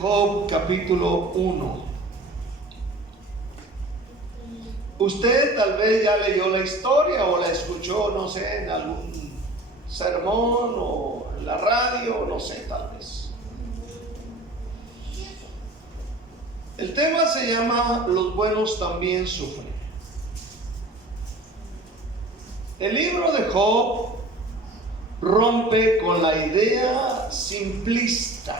Job capítulo 1. Usted tal vez ya leyó la historia o la escuchó, no sé, en algún sermón o en la radio, no sé, tal vez. El tema se llama Los buenos también sufren. El libro de Job rompe con la idea simplista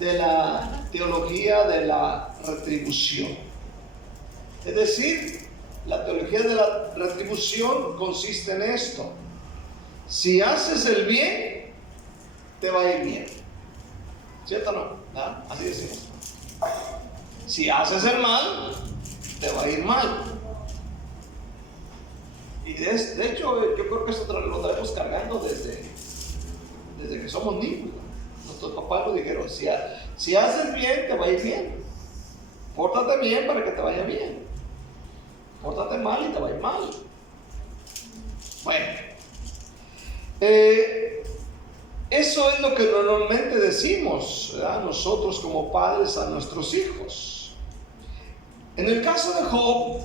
de la teología de la retribución. Es decir, la teología de la retribución consiste en esto: si haces el bien, te va a ir bien. ¿Cierto o no? ¿No? Así decimos. Si haces el mal, te va a ir mal. Y de hecho, yo creo que esto lo traemos cargando desde que somos niños. Nuestros papás nos dijeron: si haces bien, te va a ir bien. Pórtate bien para que te vaya bien. Pórtate mal y te va a ir mal. Bueno, eso es lo que normalmente decimos, ¿verdad?, nosotros como padres a nuestros hijos. En el caso de Job,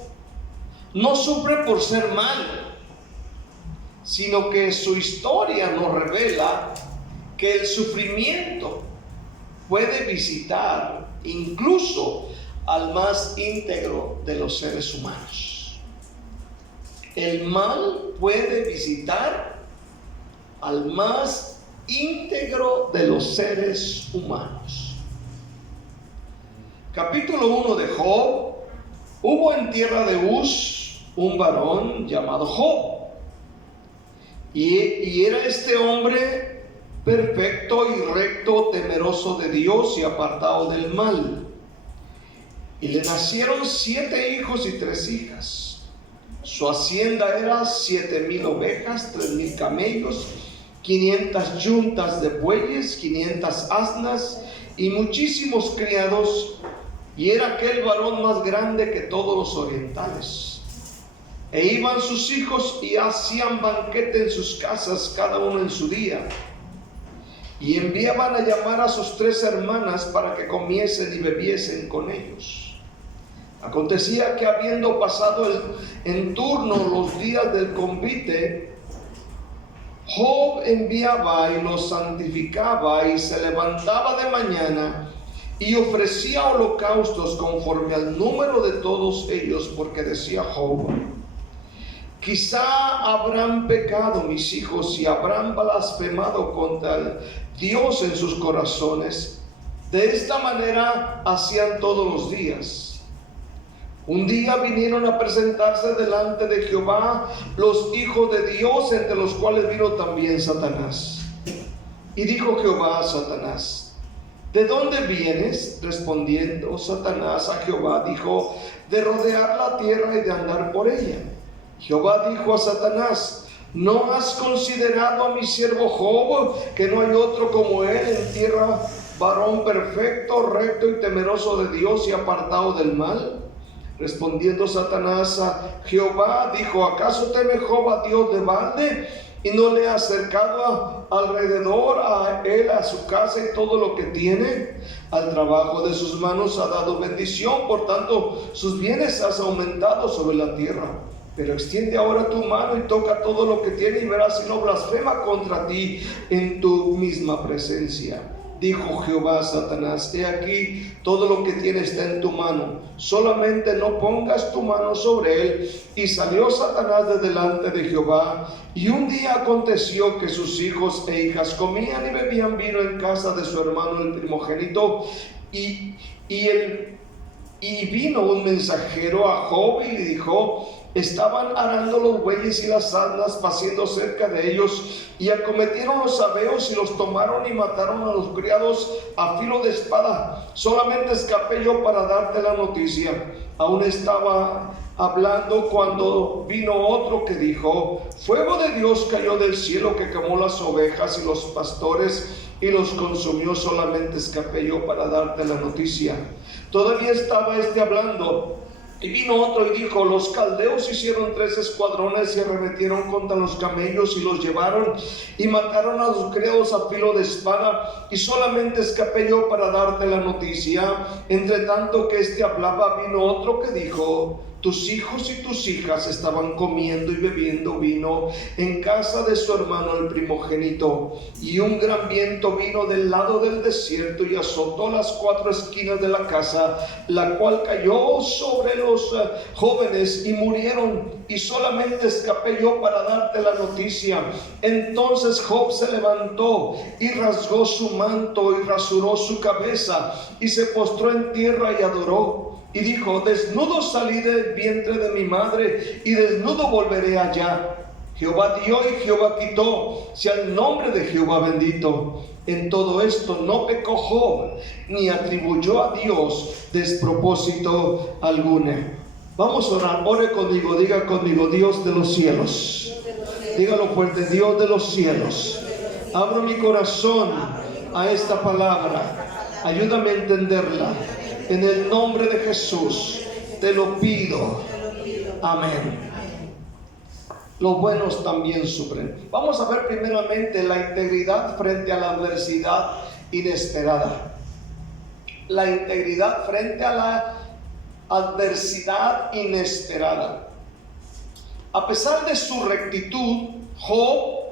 no sufre por ser malo, sino que su historia nos revela que el sufrimiento puede visitar incluso al más íntegro de los seres humanos. El mal puede visitar al más íntegro de los seres humanos. Capítulo 1 de Job. Hubo en tierra de Uz un varón llamado Job, y era este hombre perfecto y recto, temeroso de Dios y apartado del mal. Y le nacieron 7 hijos y 3 hijas. Su hacienda era 7,000 ovejas, 3,000 camellos, 500 yuntas de bueyes, 500 asnas y muchísimos criados. Y era aquel varón más grande que todos los orientales. E iban sus hijos y hacían banquete en sus casas, cada uno en su día. Y enviaban a llamar a sus 3 hermanas para que comiesen y bebiesen con ellos. Acontecía que habiendo pasado en turno los días del convite, Job enviaba y los santificaba y se levantaba de mañana y ofrecía holocaustos conforme al número de todos ellos, porque decía Job: quizá habrán pecado mis hijos y habrán blasfemado contra el Dios en sus corazones. De esta manera hacían todos los días. Un día vinieron a presentarse delante de Jehová los hijos de Dios, entre los cuales vino también Satanás. Y dijo Jehová a Satanás: ¿de dónde vienes? Respondiendo Satanás a Jehová, dijo: de rodear la tierra y de andar por ella. Jehová dijo a Satanás: ¿no has considerado a mi siervo Job, que no hay otro como él en tierra, varón perfecto, recto y temeroso de Dios y apartado del mal? Respondiendo Satanás a Jehová, dijo: ¿acaso teme Job a Dios de balde? Y no le ha acercado alrededor a él, a su casa y todo lo que tiene. Al trabajo de sus manos ha dado bendición, por tanto sus bienes has aumentado sobre la tierra. Pero extiende ahora tu mano y toca todo lo que tiene, y verás si no blasfema contra ti en tu misma presencia. Dijo Jehová a Satanás: he aquí, todo lo que tiene está en tu mano, solamente no pongas tu mano sobre él. Y salió Satanás de delante de Jehová. Y un día aconteció que sus hijos e hijas comían y bebían vino en casa de su hermano el primogénito. Y vino un mensajero a Job y le dijo: estaban arando los bueyes y las asnas, paciendo cerca de ellos, y acometieron los sabeos y los tomaron y mataron a los criados a filo de espada. Solamente escapé yo para darte la noticia. Aún estaba hablando cuando vino otro que dijo: fuego de Dios cayó del cielo que quemó las ovejas y los pastores y los consumió. Solamente escapé yo para darte la noticia. Todavía estaba hablando Y vino otro y dijo: los caldeos hicieron 3 escuadrones y arremetieron contra los camellos y los llevaron y mataron a los criados a filo de espada, y solamente escapé yo para darte la noticia. Entre tanto que éste hablaba, vino otro que dijo: tus hijos y tus hijas estaban comiendo y bebiendo vino en casa de su hermano el primogénito, y un gran viento vino del lado del desierto y azotó las 4 esquinas de la casa, la cual cayó sobre los jóvenes y murieron, y solamente escapé yo para darte la noticia. Entonces Job se levantó y rasgó su manto y rasuró su cabeza y se postró en tierra y adoró. Y dijo: desnudo salí del vientre de mi madre, y desnudo volveré allá. Jehová dio y Jehová quitó, sea el nombre de Jehová bendito. En todo esto no pecó Job, ni atribuyó a Dios despropósito alguno. Vamos a orar. Ore conmigo, diga conmigo: Dios de los cielos. Dígalo fuerte: Dios de los cielos, abro mi corazón a esta palabra, ayúdame a entenderla. En el nombre de Jesús te lo pido. Amén. Los buenos también sufren. Vamos a ver primeramente la integridad frente a la adversidad inesperada. La integridad frente a la adversidad inesperada. A pesar de su rectitud, Job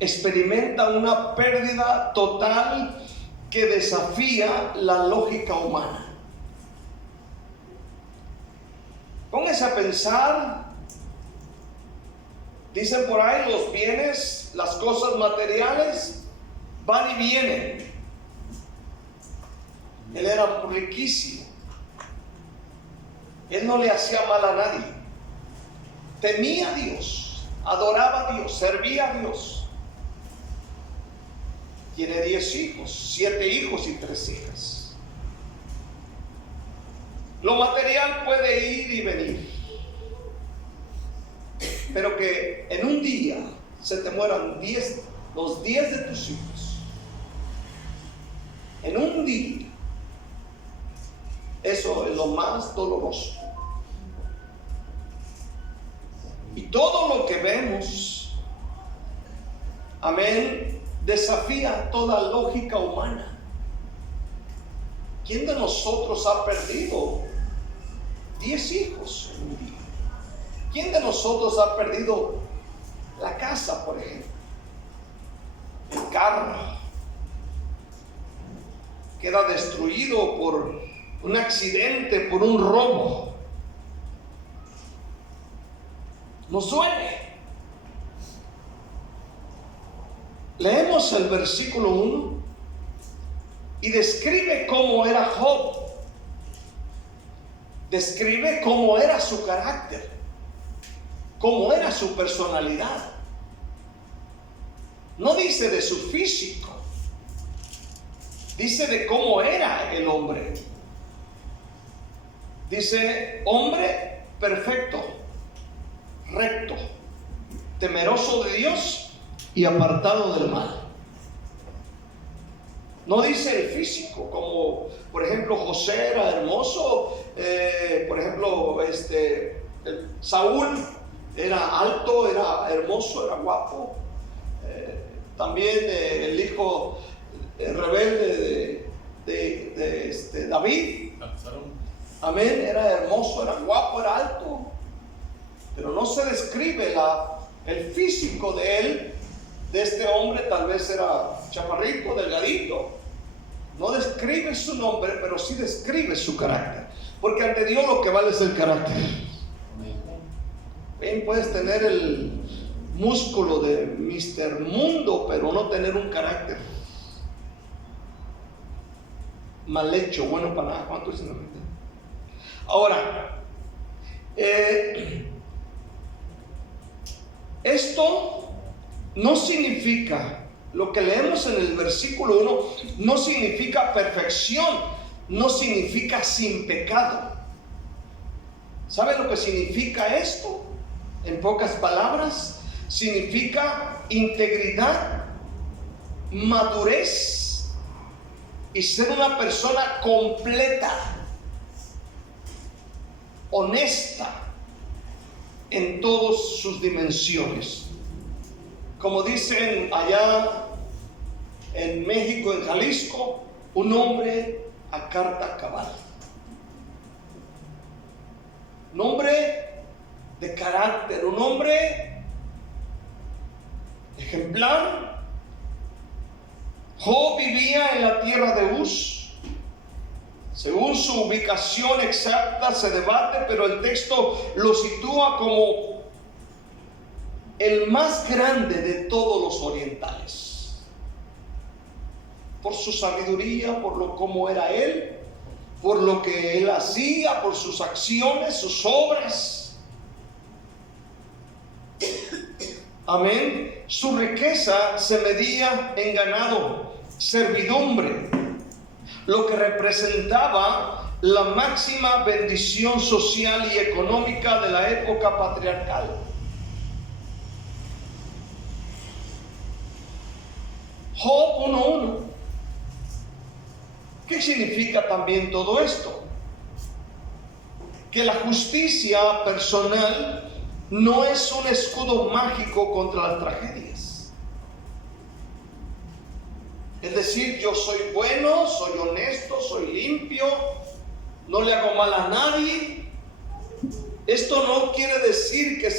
experimenta una pérdida total que desafía la lógica humana. Póngase a pensar. Dicen por ahí, los bienes, las cosas materiales van y vienen. Él era riquísimo. Él no le hacía mal a nadie. Temía a Dios, adoraba a Dios, servía a Dios. Tiene 10 hijos, 7 hijos y 3 hijas. Lo material puede ir y venir, pero que en un día se te mueran los 10 de tus hijos. En un día. Eso es lo más doloroso. Y todo lo que vemos, amén, desafía toda lógica humana. ¿Quién de nosotros ha perdido 10 hijos en un día? ¿Quién de nosotros ha perdido la casa, por ejemplo? El carro. Queda destruido por un accidente, por un robo. Nos duele. Leemos el versículo 1 y describe cómo era Job. Describe cómo era su carácter, cómo era su personalidad. No dice de su físico, dice de cómo era el hombre. Dice: hombre perfecto, recto, temeroso de Dios y apartado del mal. No dice el físico, como por ejemplo José era hermoso, por ejemplo Saúl era alto, era hermoso, era guapo. También el hijo rebelde de David, amén, era hermoso, era guapo, era alto, pero no se describe el físico de él. De este hombre tal vez era chaparrito, delgadito. No describe su nombre, pero sí describe su carácter, porque ante Dios lo que vale es el carácter. Bien, puedes tener el músculo de Mr. Mundo, pero no tener un carácter mal hecho, bueno para nada. ¿Cuánto dicen la mente? Ahora, esto no significa, lo que leemos en el versículo 1, no significa perfección, no significa sin pecado. ¿Sabe lo que significa esto? En pocas palabras, significa integridad, madurez y ser una persona completa. honesta en todas sus dimensiones. Como dicen allá en México, en Jalisco, un hombre a carta cabal. Un hombre de carácter, un hombre ejemplar. Job vivía en la tierra de Uz. Según su ubicación exacta se debate, pero el texto lo sitúa como el más grande de todos los orientales. Por su sabiduría, por lo cómo era él, por lo que él hacía, por sus acciones, sus obras. Amén. Su riqueza se medía en ganado, servidumbre, lo que representaba la máxima bendición social y económica de la época patriarcal. Job 1:1. ¿Qué significa también todo esto? Que la justicia personal no es un escudo mágico contra las tragedias. Es decir, yo soy bueno, soy honesto, soy limpio, no le hago mal a nadie. Esto no quiere decir que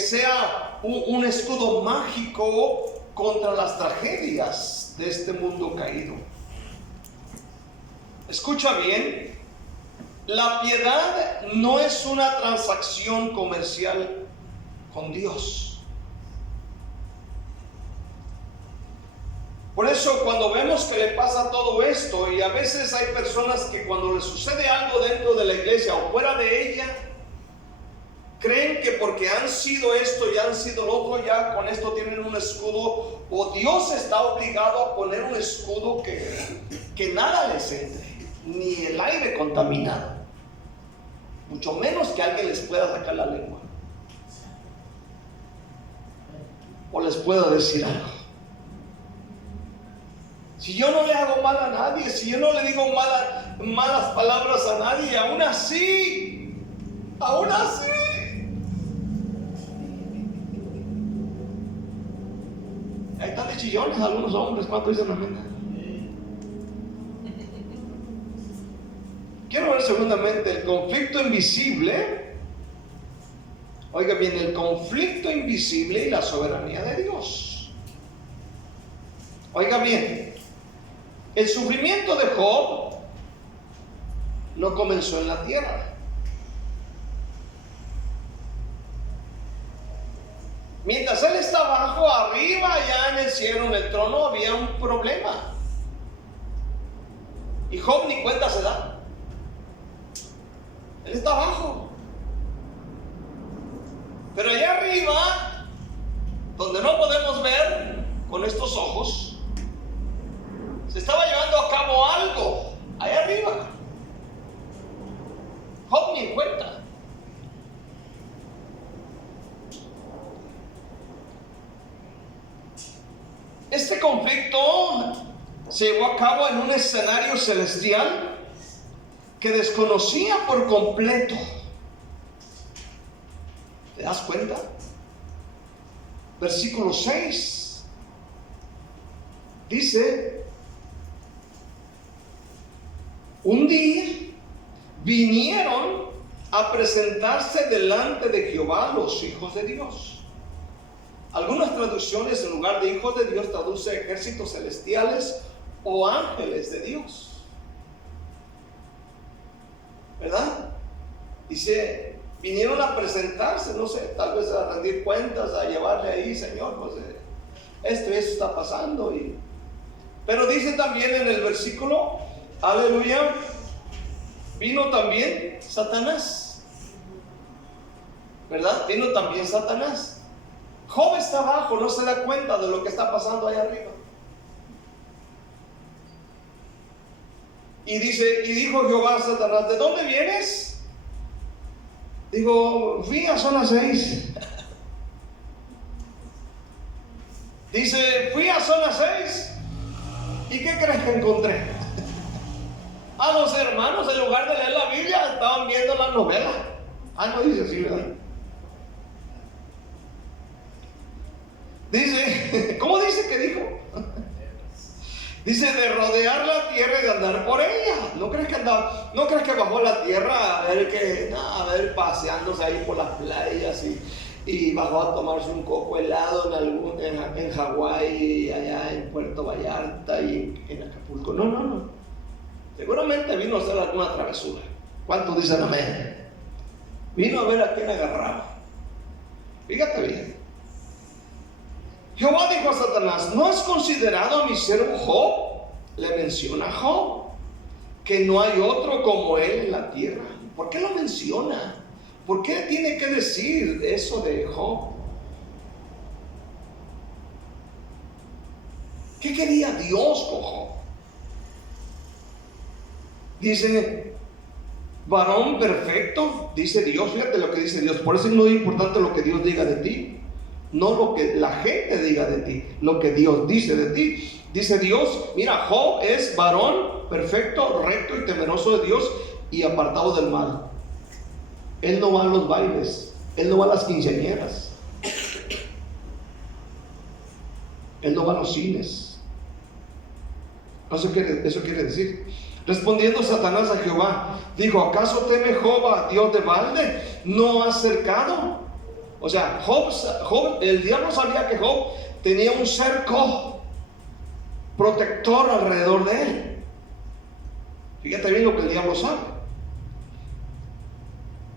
sea un escudo mágico contra las tragedias de este mundo caído. Escucha bien, la piedad no es una transacción comercial con Dios. Por eso cuando vemos que le pasa todo esto, y a veces hay personas que cuando les sucede algo dentro de la iglesia o fuera de ella, creen que porque han sido esto y han sido lo otro, ya con esto tienen un escudo, o Dios está obligado a poner un escudo que nada les entre, ni el aire contaminado, mucho menos que alguien les pueda sacar la lengua o les pueda decir algo. Si yo no le hago mal a nadie, si yo no le digo malas palabras a nadie, aún así, ahí están de chillones algunos hombres. ¿Cuánto dicen amén? Quiero ver segundamente el conflicto invisible. Oiga bien, el conflicto invisible y la soberanía de Dios. Oiga bien, el sufrimiento de Job no comenzó en la tierra. Mientras él está abajo, arriba, allá en el cielo, en el trono, había un problema. Y Job ni cuenta se da. Él está abajo. Pero allá arriba, donde no podemos ver con estos ojos, se estaba llevando a cabo algo allá arriba. Job ni en cuenta. Este conflicto se llevó a cabo en un escenario celestial que desconocía por completo. ¿Te das cuenta? Versículo 6 dice: un día vinieron a presentarse delante de Jehová los hijos de Dios. Algunas traducciones, en lugar de hijos de Dios, traduce ejércitos celestiales o ángeles de Dios, ¿verdad? Dice, vinieron a presentarse, no sé, tal vez a rendir cuentas, a llevarle ahí, Señor, pues esto y eso está pasando. Pero dice también en el versículo, aleluya, vino también Satanás, ¿verdad? Vino también Satanás. Job está abajo, no se da cuenta de lo que está pasando allá arriba. Y dijo Jehová a Satanás, ¿de dónde vienes? Digo, son las 6. Dice, son las 6. ¿Y qué crees que encontré? a los hermanos, en lugar de leer la Biblia, estaban viendo la novela. No dice así, ¿verdad? Dice, ¿cómo dice que dijo? Dice de rodear la tierra y de andar por ella. ¿No crees que bajó la tierra a ver paseándose ahí por las playas y bajó a tomarse un coco helado en Hawái, allá en Puerto Vallarta y en Acapulco? No. Seguramente vino a hacer alguna travesura. ¿Cuántos dicen amén? Vino a ver a quién agarraba. Fíjate bien. Jehová dijo a Satanás: ¿no has considerado a mi siervo Job? Le menciona a Job, que no hay otro como él en la tierra. ¿Por qué lo menciona? ¿Por qué tiene que decir eso de Job? ¿Qué quería Dios con Job? Dice, varón perfecto, dice Dios. Fíjate lo que dice Dios. Por eso es muy importante lo que Dios diga de ti. No lo que la gente diga de ti, lo que Dios dice de ti. Dice Dios, mira, Job es varón perfecto, recto y temeroso de Dios y apartado del mal. Él no va a los bailes, él no va a las quinceañeras, él no va a los cines. Eso quiere decir. Respondiendo Satanás a Jehová, dijo: ¿acaso teme Job a Dios de balde? ¿No ha cercado? O sea, Job, el diablo sabía que Job tenía un cerco protector alrededor de él. Fíjate bien lo que el diablo sabe.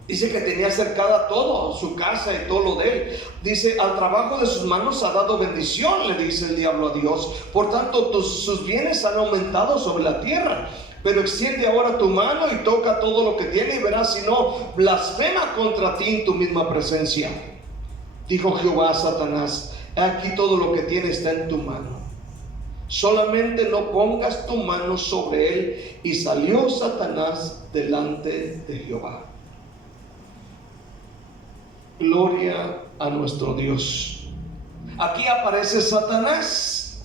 Dice que tenía cercada todo, su casa y todo lo de él. Dice, al trabajo de sus manos ha dado bendición, le dice el diablo a Dios. Por tanto, sus bienes han aumentado sobre la tierra. Pero extiende ahora tu mano y toca todo lo que tiene y verás si no blasfema contra ti en tu misma presencia. Dijo Jehová a Satanás: he aquí todo lo que tiene está en tu mano, solamente no pongas tu mano sobre él. Y salió Satanás delante de Jehová. Gloria a nuestro Dios. Aquí aparece Satanás.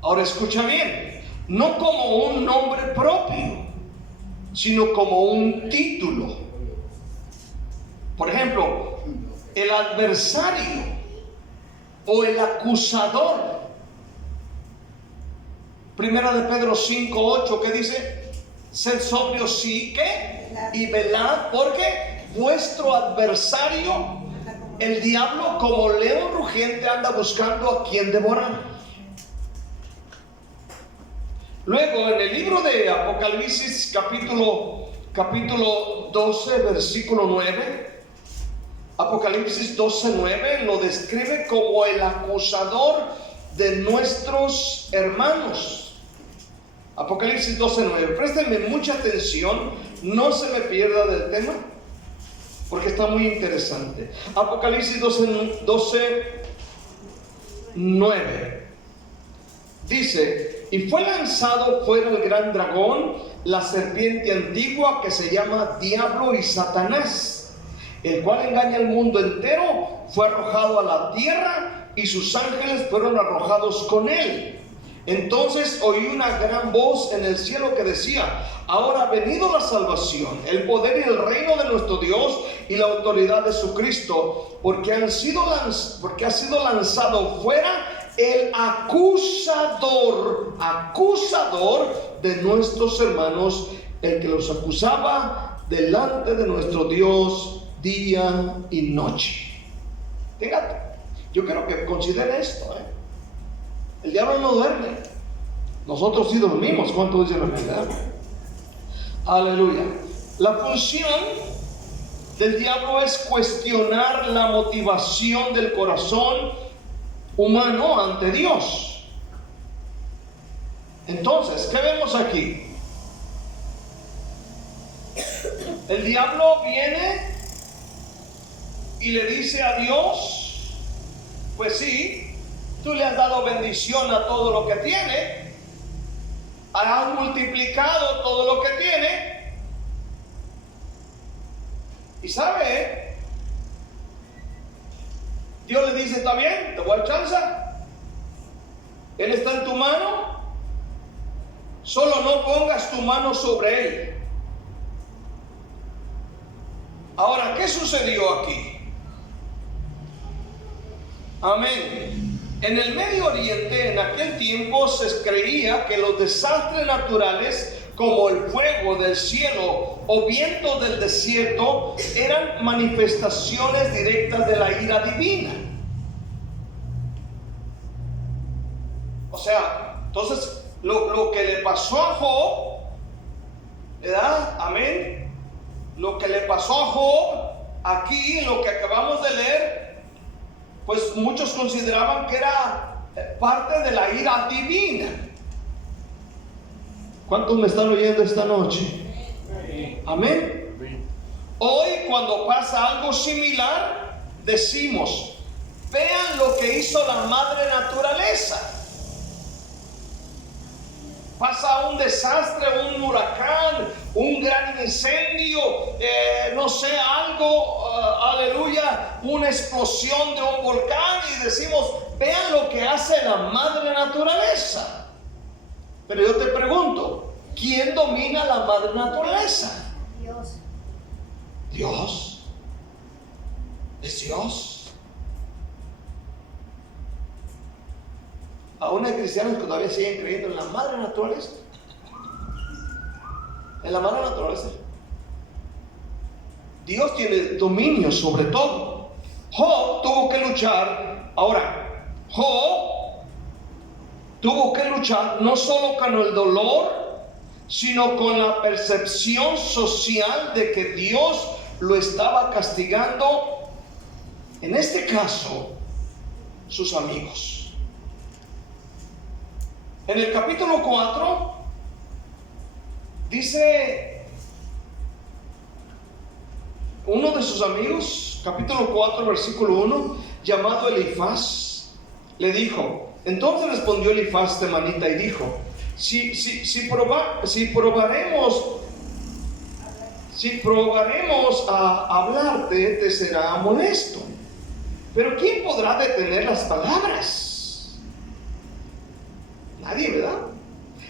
Ahora escucha bien, no como un nombre propio, sino como un título. Por ejemplo, el adversario o el acusador. Primera de Pedro 5:8, ¿qué dice? Sed sobrios, sí, ¿qué? Y velad, porque vuestro adversario, el diablo, como león rugiente, anda buscando a quien devorar. Luego, en el libro de Apocalipsis, capítulo 12, versículo 9, Apocalipsis 12:9 lo describe como el acusador de nuestros hermanos. Apocalipsis 12:9. Préstenme mucha atención, no se me pierda del tema, porque está muy interesante. Apocalipsis 12:9 dice: y fue lanzado fuera el gran dragón, la serpiente antigua, que se llama Diablo y Satanás, el cual engaña al mundo entero. Fue arrojado a la tierra y sus ángeles fueron arrojados con él. Entonces oí una gran voz en el cielo que decía: ahora ha venido la salvación, el poder y el reino de nuestro Dios y la autoridad de su Cristo, porque ha sido lanzado fuera el acusador de nuestros hermanos, el que los acusaba delante de nuestro Dios día y noche. Fíjate, yo quiero que considere esto, El diablo no duerme, nosotros sí dormimos. ¿Cuánto dice la verdad? Aleluya. La función del diablo es cuestionar la motivación del corazón humano ante Dios. Entonces, ¿qué vemos aquí? El diablo viene y le dice a Dios: pues sí, tú le has dado bendición a todo lo que tiene, has multiplicado todo lo que tiene, y sabe, Dios le dice: está bien, te voy a dar chance, él está en tu mano, Solo no pongas tu mano sobre él. Ahora, ¿qué sucedió aquí? Amén. En el Medio Oriente, en aquel tiempo, se creía que los desastres naturales, como el fuego del cielo o viento del desierto, eran manifestaciones directas de la ira divina. O sea, entonces, lo que le pasó a Job, ¿verdad? Amén. Lo que le pasó a Job, aquí, lo que acabamos de leer, pues muchos consideraban que era parte de la ira divina. ¿Cuántos me están oyendo esta noche? Amén. Hoy, cuando pasa algo similar, decimos: vean lo que hizo la madre naturaleza. Pasa un desastre, un huracán, un gran incendio, no sé, algo, aleluya, una explosión de un volcán, y decimos: vean lo que hace la madre naturaleza. Pero yo te pregunto, ¿quién domina la madre naturaleza? Dios. Dios. Es Dios. Aún hay cristianos que todavía siguen creyendo en la madre naturaleza. En la madre naturaleza. Dios tiene dominio sobre todo. Job tuvo que luchar. Ahora, Job tuvo que luchar no solo con el dolor, sino con la percepción social de que Dios lo estaba castigando. En este caso, sus amigos. En el capítulo 4 dice uno de sus amigos, capítulo 4, versículo 1, llamado Elifaz, le dijo. Entonces respondió Elifaz temanita y dijo: si probaremos a hablarte, te será molesto. Pero ¿quién podrá detener las palabras? Nadie, ¿verdad?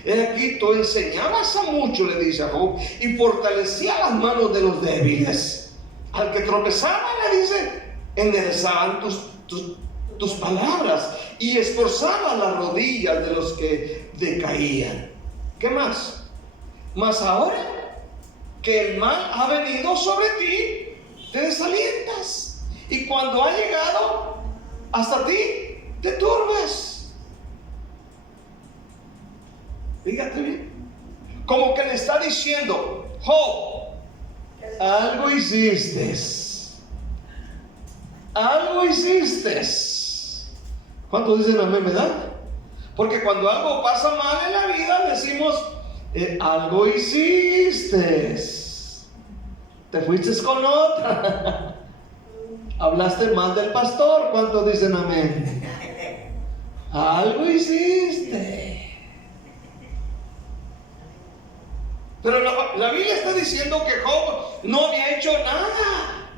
He aquí, tú enseñabas a mucho, le dice a Job, y fortalecía las manos de los débiles. Al que tropezaba, le dice, enderezaban tus palabras, y esforzaban las rodillas de los que decaían. ¿Qué más? Mas ahora que el mal ha venido sobre ti, te desalientas, y cuando ha llegado hasta ti, te turbas. Fíjate bien, como que le está diciendo: Job, algo hiciste. ¿Cuántos dicen amén, verdad? Porque cuando algo pasa mal en la vida, decimos: algo hiciste. Te fuiste con otra. Hablaste mal del pastor. ¿Cuántos dicen amén? Algo hiciste. Pero la Biblia está diciendo que Job no había hecho nada.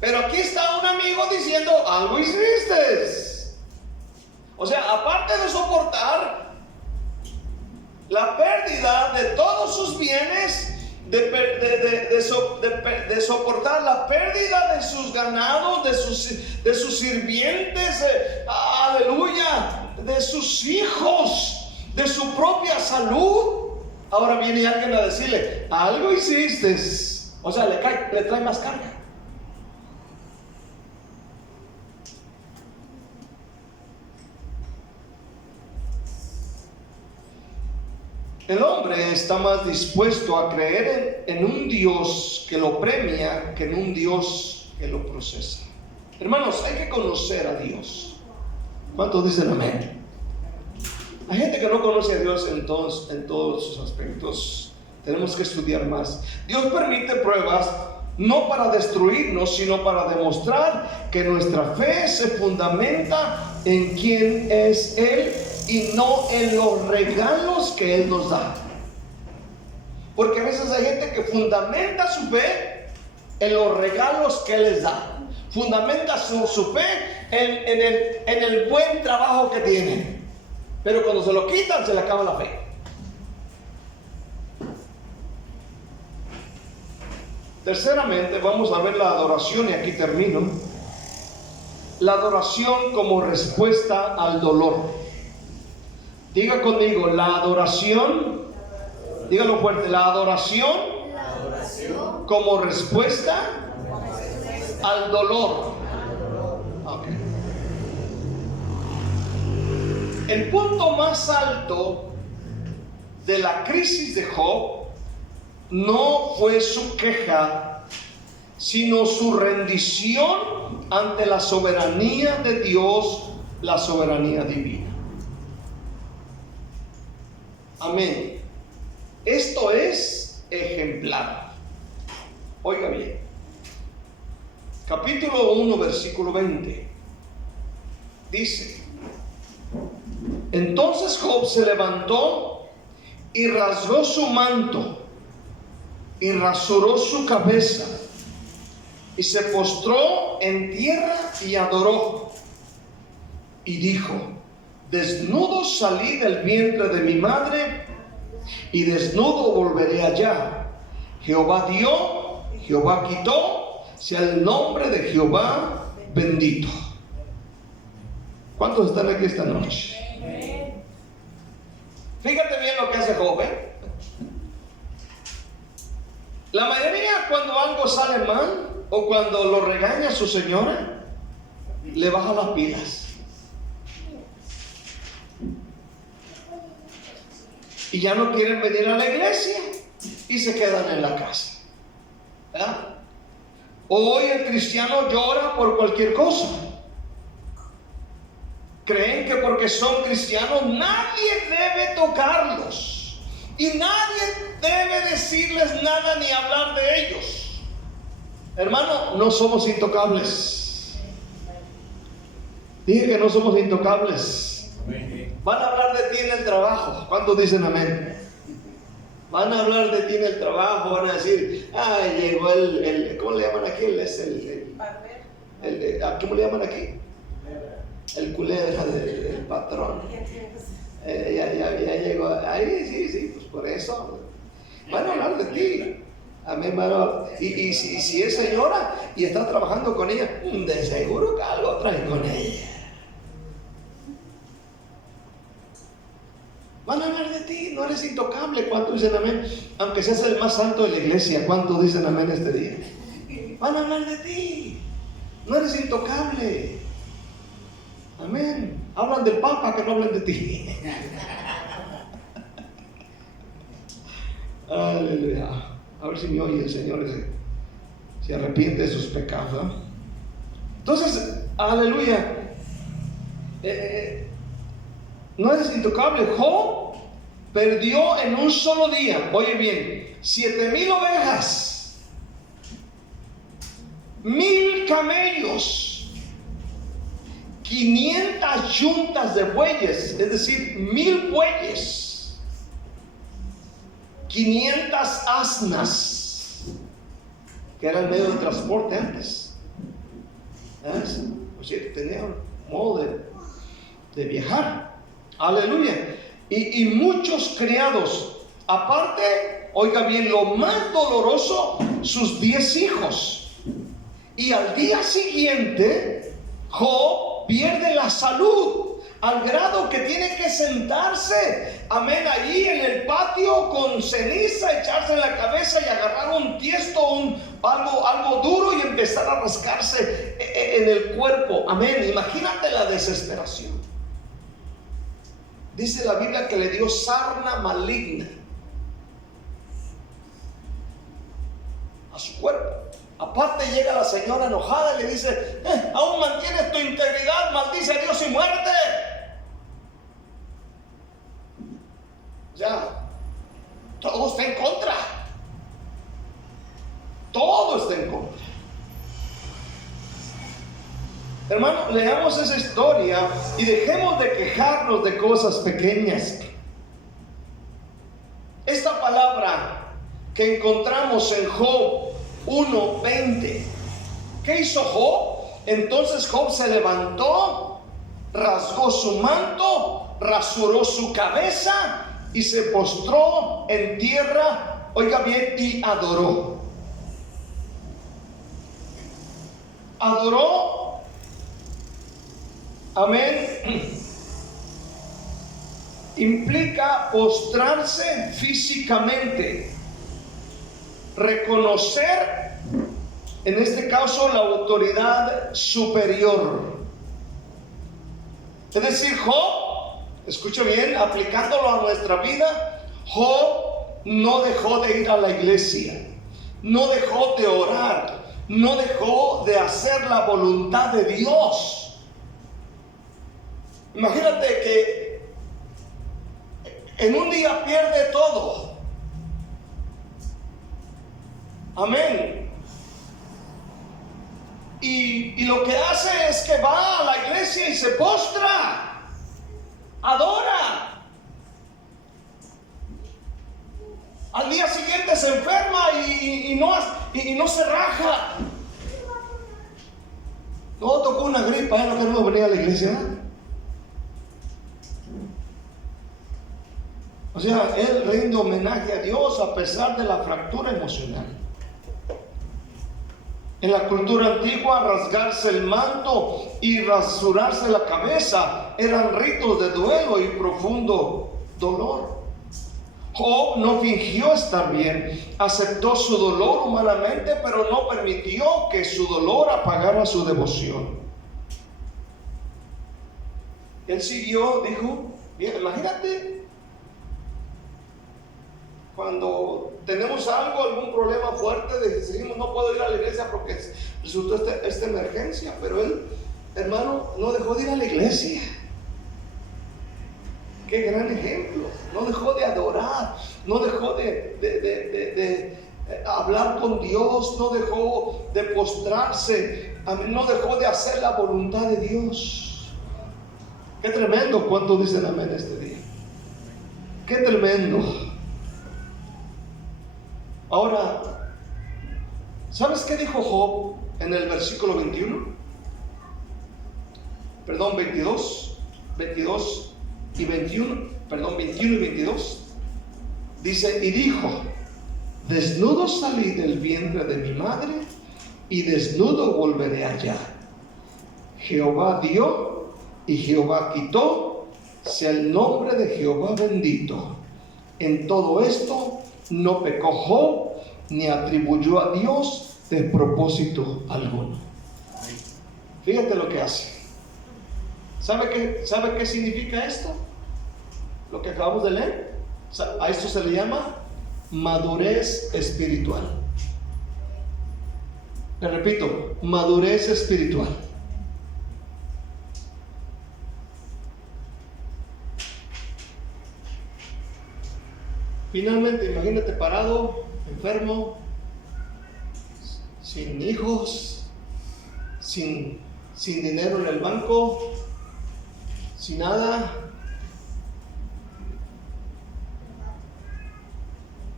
Pero aquí está un amigo diciendo: algo hiciste. O sea, aparte de soportar la pérdida de todos sus bienes, de soportar la pérdida de sus ganados, de sus sirvientes, aleluya, de sus hijos, de su propia salud. Ahora viene alguien a decirle: algo hiciste. O sea, le trae más carga. El hombre está más dispuesto a creer en un Dios que lo premia que en un Dios que lo procesa. Hermanos, hay que conocer a Dios. ¿Cuántos dicen amén? Hay gente que no conoce a Dios en todos sus aspectos. Tenemos que estudiar más. Dios permite pruebas no para destruirnos, sino para demostrar que nuestra fe se fundamenta en quién es Él y no en los regalos que Él nos da. Porque a veces hay gente que fundamenta su fe en los regalos que Él les da. Fundamenta su fe en el buen trabajo que tienen. Pero cuando se lo quitan, se le acaba la fe. Terceramente, vamos a ver la adoración, y aquí termino. La adoración como respuesta al dolor. Diga conmigo, la adoración, dígalo fuerte, la adoración como respuesta al dolor. Okay. El punto más alto de la crisis de Job no fue su queja, sino su rendición ante la soberanía de Dios, la soberanía divina. Amén. Esto es ejemplar. Oiga bien. Capítulo 1, versículo 20. Dice: entonces Job se levantó y rasgó su manto y rasuró su cabeza y se postró en tierra y adoró y dijo: desnudo salí del vientre de mi madre y desnudo volveré allá. Jehová dio, Jehová quitó, sea el nombre de Jehová bendito. ¿Cuántos están aquí esta noche? Fíjate bien lo que hace Job, La mayoría, cuando algo sale mal o cuando lo regaña su señora, le baja las pilas y ya no quieren venir a la iglesia y se quedan en la casa, ¿verdad? Hoy el cristiano llora por cualquier cosa. Creen que porque son cristianos nadie debe tocarlos y nadie debe decirles nada ni hablar de ellos. Hermano, no somos intocables. Dije que no somos intocables. Van a hablar de ti en el trabajo. ¿Cuántos dicen amén? Van a hablar de ti en el trabajo. Van a decir: ay, llegó el ¿cómo le llaman aquí? ¿Cómo le llaman aquí? El culebra del patrón. Ya llegó. Ay, sí, pues por eso van a hablar de ti. Amén, hermano. Y si es señora y está trabajando con ella, de seguro que algo trae con ella. Van a hablar de ti, no eres intocable. ¿Cuántos dicen amén? Aunque seas el más santo de la iglesia, ¿cuántos dicen amén este día? Van a hablar de ti, no eres intocable. Amén. Hablan del Papa, que no hablan de ti. Aleluya. A ver si me oye el Señor, se arrepiente de sus pecados, ¿no? Entonces, aleluya. No eres intocable. Job perdió en un solo día, oye bien, 7,000 ovejas, 1,000 camellos, 500 yuntas de bueyes, es decir, 1,000 bueyes, 500 asnas, que era el medio de transporte antes. O sea, tenía un modo de viajar. Aleluya. Y muchos criados. Aparte, oiga bien, lo más doloroso, sus 10 hijos. Y al día siguiente, Job pierde la salud al grado que tiene que sentarse, amén, allí en el patio con ceniza, echarse en la cabeza y agarrar un tiesto, algo duro y empezar a rascarse en el cuerpo. Amén. Imagínate la desesperación. Dice la Biblia que le dio sarna maligna a su cuerpo. Aparte llega la señora enojada y le dice: aún mantienes tu integridad, maldice a Dios y muerte. Ya, todo está en contra. Todo está en contra. Hermano, leamos esa historia y dejemos de quejarnos de cosas pequeñas. Esta palabra que encontramos en Job 1:20. ¿Qué hizo Job? Entonces Job se levantó, rasgó su manto, rasuró su cabeza y se postró en tierra, oiga bien, y adoró. adoró. Amén. Implica postrarse físicamente, reconocer, en este caso, la autoridad superior. Es decir, Job, escucha bien, aplicándolo a nuestra vida, Job no dejó de ir a la iglesia, no dejó de orar, no dejó de hacer la voluntad de Dios. Imagínate que en un día pierde todo. Amén. Y lo que hace es que va a la iglesia y se postra, adora. Al día siguiente se enferma y no se raja. No tocó una gripa, es lo que no venía a la iglesia. O sea, él rinde homenaje a Dios a pesar de la fractura emocional. En la cultura antigua, rasgarse el manto y rasurarse la cabeza eran ritos de duelo y profundo dolor. Job no fingió estar bien, aceptó su dolor humanamente, pero no permitió que su dolor apagara su devoción. Él siguió, dijo, bien, imagínate, cuando tenemos algún problema fuerte, decimos no puedo ir a la iglesia porque resultó esta emergencia, pero él, hermano, no dejó de ir a la iglesia. Qué gran ejemplo. No dejó de adorar, no dejó de hablar con Dios, no dejó de postrarse, no dejó de hacer la voluntad de Dios. Qué tremendo. ¿Cuántos dicen amén este día? Qué tremendo. Ahora, ¿sabes qué dijo Job en el versículo 21? Perdón, 22 y 21. Perdón, 21 y 22. Dice, y dijo, desnudo salí del vientre de mi madre y desnudo volveré allá. Jehová dio y Jehová quitó, sea el nombre de Jehová bendito. En todo esto no pecó Job, ni atribuyó a Dios despropósito alguno. Fíjate lo que hace. ¿Sabe qué significa esto? Lo que acabamos de leer. A esto se le llama madurez espiritual. Le repito, madurez espiritual. Finalmente, imagínate parado, enfermo, sin hijos, sin dinero en el banco, sin nada.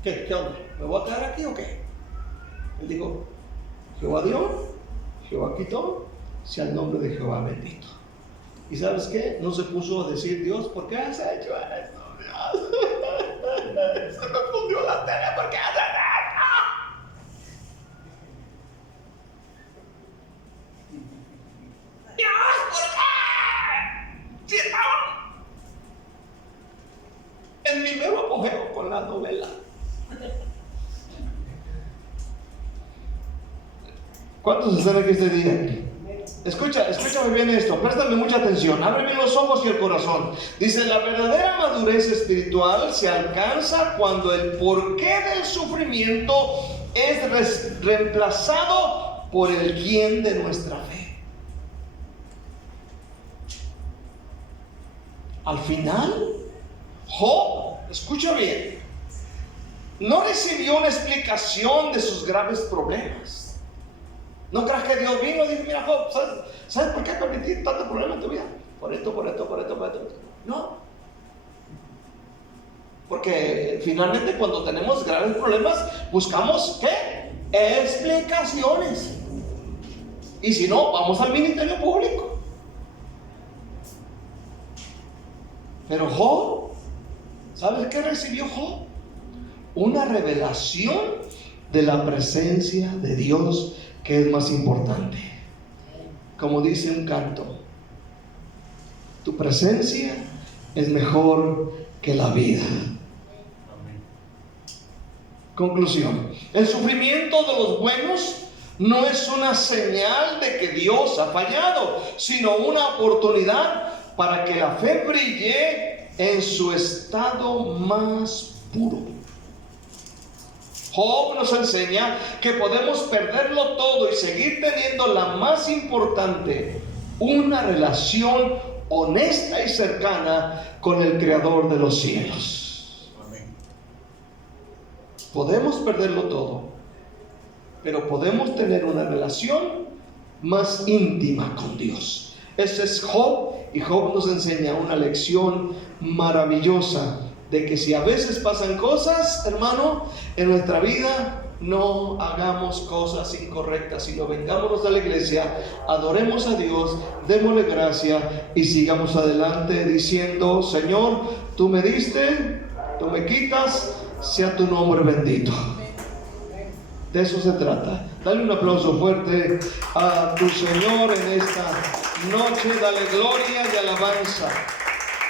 ¿Qué onda? ¿Me voy a quedar aquí o qué? Él dijo, Jehová dio, Jehová quitó, sea el nombre de Jehová bendito. ¿Y sabes qué? No se puso a decir, Dios, ¿por qué has hecho esto? Dios, se me fundió la tele, ¿por qué haces esto? Dios, ¿por qué? Si estaba en mi mero apogeo con la novela. ¿Cuántos están aquí este día? Escúchame bien esto, préstame mucha atención, abre bien los ojos y el corazón. Dice, la verdadera madurez espiritual se alcanza cuando el porqué del sufrimiento es reemplazado por el quién de nuestra fe. Al final, Job, escucha bien, no recibió una explicación de sus graves problemas. No creas que Dios vino y dijo, mira Job, ¿sabes por qué permití tanto problema en tu vida? Por esto. No. Porque finalmente cuando tenemos graves problemas, buscamos, ¿qué? Explicaciones. Y si no, vamos al ministerio público. Pero Job, ¿sabes qué recibió Job? Una revelación de la presencia de Dios, que es más importante. como dice un canto, tu presencia es mejor que la vida. Conclusión: el sufrimiento de los buenos no es una señal de que Dios ha fallado, sino una oportunidad para que la fe brille en su estado más puro. Job nos enseña que podemos perderlo todo y seguir teniendo la más importante, una relación honesta y cercana con el Creador de los cielos. Amén. Podemos perderlo todo, pero podemos tener una relación más íntima con Dios. Ese es Job, y Job nos enseña una lección maravillosa de que si a veces pasan cosas, hermano, en nuestra vida, no hagamos cosas incorrectas, sino vengámonos a la iglesia, adoremos a Dios, démosle gracia y sigamos adelante diciendo: Señor, tú me diste, tú me quitas, sea tu nombre bendito. De eso se trata. Dale un aplauso fuerte a tu Señor en esta noche, dale gloria y alabanza.